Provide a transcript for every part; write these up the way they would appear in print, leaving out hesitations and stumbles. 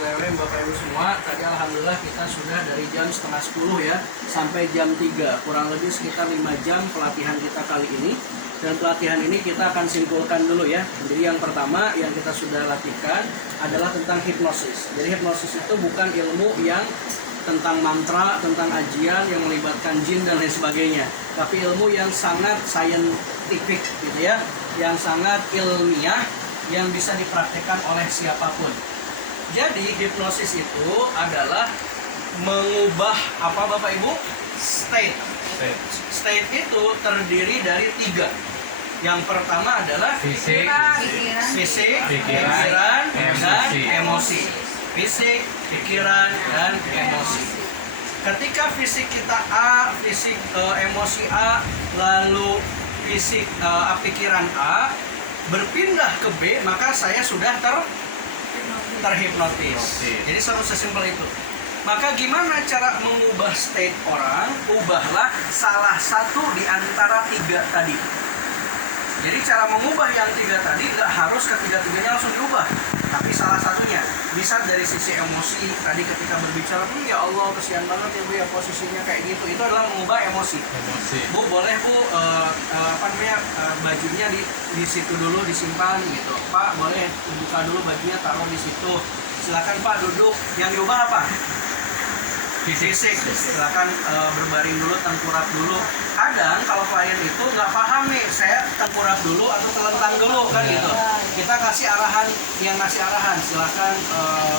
Bismillahirrahmanirrahim Bapak Ibu semua. Tadi alhamdulillah kita sudah dari jam setengah 10 ya sampai jam 3. Kurang lebih sekitar 5 jam pelatihan kita kali ini. Dan pelatihan ini kita akan simpulkan dulu ya. Jadi yang pertama yang kita sudah latihkan adalah tentang hipnosis. Jadi hipnosis itu bukan ilmu yang tentang mantra, tentang ajian yang melibatkan jin dan lain sebagainya. Tapi ilmu yang sangat scientific gitu ya. Yang sangat ilmiah yang bisa dipraktikkan oleh siapapun. Jadi hipnosis itu adalah mengubah apa Bapak Ibu? State. State itu terdiri dari 3. Yang pertama adalah fisik, pikiran, dan emosi. Fisik, pikiran, dan emosi. Ketika fisik kita A, emosi A, lalu pikiran A berpindah ke B, maka saya sudah terhipnotis. Jadi sesimpel itu. Maka gimana cara mengubah state orang? Ubahlah salah satu di antara 3 tadi. Jadi cara mengubah yang 3 tadi nggak harus ketiga-tiganya langsung diubah, tapi salah satunya. Bisa dari sisi emosi, tadi ketika berbicara, ya Allah kesian banget ya Bu ya posisinya kayak gitu. Itu adalah mengubah emosi. Bu boleh Bu bajunya di situ dulu disimpan gitu. Pak boleh buka dulu bajunya taruh di situ. Silakan Pak duduk. Yang diubah apa? Fisik. Silakan berbaring dulu, tengkurap dulu. Kadang kalau klien itu nggak paham nih, saya tengkurap dulu atau telentang dulu kan gitu. Kita kasih arahan, yang ngasih arahan silakan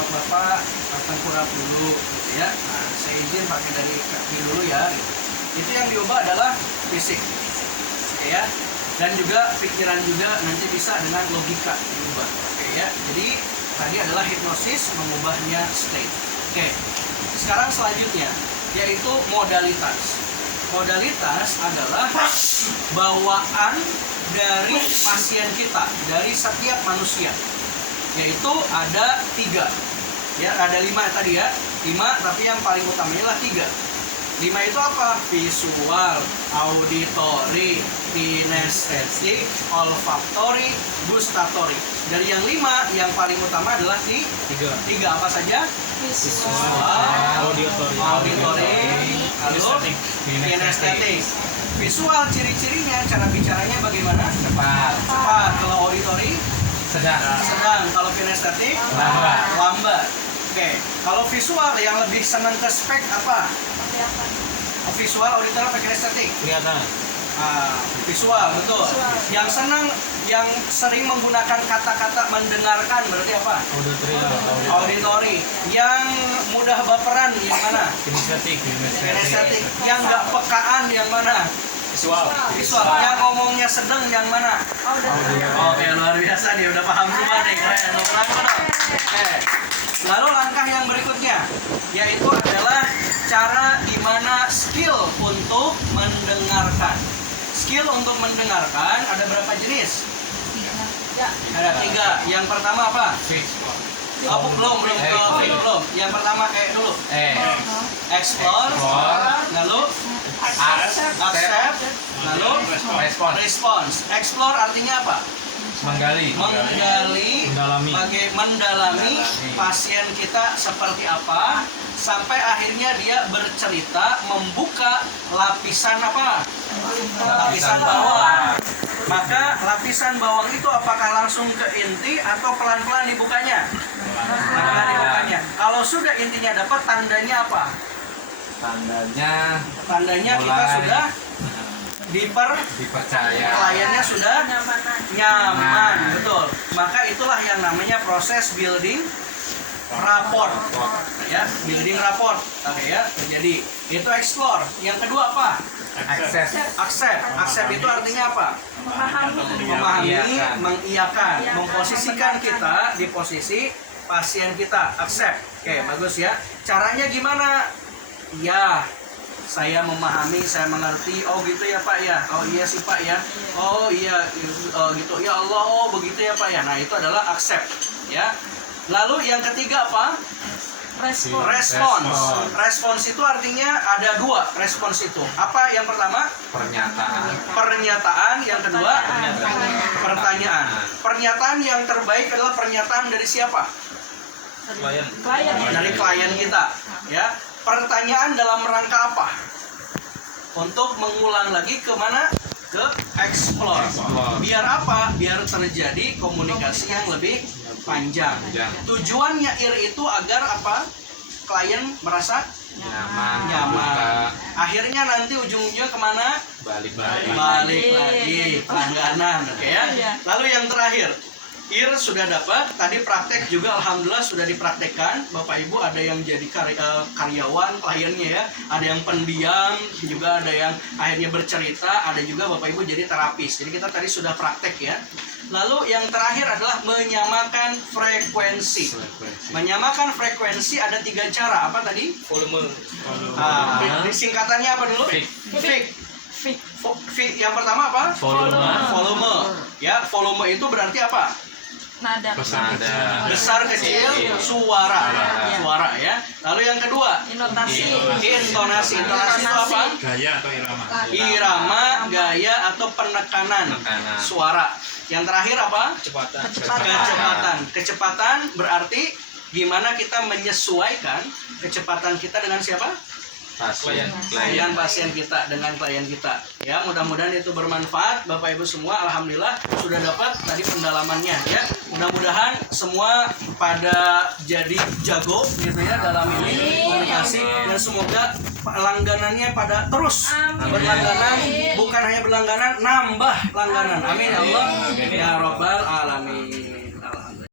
Bapak tengkurap dulu gitu ya. Nah, saya izin pakai dari kaki dulu ya gitu. Itu yang diubah adalah fisik. Oke ya. Dan juga pikiran juga nanti bisa dengan logika diubah. Oke ya. Jadi tadi adalah hipnosis mengubahnya state. Oke. Sekarang selanjutnya yaitu modalitas. Modalitas adalah bawaan dari pasien kita, dari setiap manusia. Yaitu ada 3. Ya, ada 5 tadi ya. 5, tapi yang paling utamanya adalah 3. 5 itu apa? Visual, auditory, kinestetik, olfaktori, gustatory. Dari yang 5, yang paling utama adalah 3 apa saja? Visual, auditory, lalu kinestetik. Visual ciri-cirinya, cara bicaranya bagaimana? Cepat. Kalau auditory sedang. Kalau kinestetik lambat. Oke. Kalau visual yang lebih senang ke spek apa? Visual, auditor, apa kinestetik? Kelihatan. Visual, betul. Yang senang, yang sering menggunakan kata-kata mendengarkan berarti apa? Auditory. Yang mudah baperan yang mana? Kinestetik. Yang nggak pekaan yang mana? Visual. Yang ngomongnya sedang yang mana? Oke, luar biasa nih, udah paham semua nih. Lalu langkah yang berikutnya yaitu adalah cara gimana skill untuk mendengarkan. Skill untuk mendengarkan ada berapa jenis? 3. Ada 3. Yang pertama apa? Belum. Yang pertama dulu. Explore. Lalu accept. Lalu response. Explore artinya apa? Mendalami pasien kita seperti apa sampai akhirnya dia bercerita membuka lapisan apa? Lapisan bawah. Maka lapisan bawah itu apakah langsung ke inti atau pelan-pelan dibukanya? Pelan-pelan dibukanya. Kalau sudah intinya dapat, tandanya apa? Tandanya kita sudah dipercaya, kliennya sudah nyaman, betul. Maka itulah yang namanya proses building rapport, ya, building rapport. Oke ya, jadi itu explore. Yang kedua apa? Accept itu artinya apa? Memahami, mengiyakan, memposisikan kita di posisi pasien kita. Accept. Oke, bagus ya. Caranya gimana? Ya, saya memahami, saya mengerti. Oh gitu ya Pak ya. Oh iya sih Pak ya. Oh iya gitu. Ya Allah, oh begitu ya Pak ya. Nah itu adalah accept ya. Lalu yang ketiga apa? Respons itu artinya ada 2 respons itu. Apa yang pertama? Pernyataan. Yang kedua? Pertanyaan. Pernyataan yang terbaik adalah pernyataan dari siapa? Dari klien kita, ya. Pertanyaan dalam rangka apa? Untuk mengulang lagi ke mana? Ke explore. Biar apa? Biar terjadi komunikasi yang lebih panjang. Tujuannya IR itu agar apa? Klien merasa nyaman. Akhirnya nanti ujung-ujungnya kemana? Balik lagi pelangganan, oke ya. Lalu yang terakhir, IR sudah dapat, tadi praktek juga alhamdulillah sudah dipraktekkan. Bapak Ibu ada yang jadi karyawan kliennya ya, ada yang pendiam, juga ada yang akhirnya bercerita, ada juga Bapak Ibu jadi terapis. Jadi kita tadi sudah praktek ya. Lalu yang terakhir adalah menyamakan frekuensi. Menyamakan frekuensi ada 3 cara. Apa tadi? Volume. Singkatannya apa dulu? Yang pertama apa? Volume. Ya, volume itu berarti apa? Nada. Besar kecil suara ya. Lalu yang kedua Intonasi. Intonasi itu apa? Gaya atau irama. Irama, gaya atau penekanan suara. Yang terakhir apa? Kecepatan berarti gimana kita menyesuaikan kecepatan kita dengan siapa? Dengan pasien kita, dengan klien kita. Ya, mudah-mudahan itu bermanfaat Bapak Ibu semua. Alhamdulillah sudah dapat tadi pendalamannya ya. Mudah-mudahan semua pada jadi jago gitu ya dalam ini komunikasi, dan semoga langganannya pada terus berlangganan, bukan hanya berlangganan, nambah langganan. Amin ya Allah ya Rabbal alamin.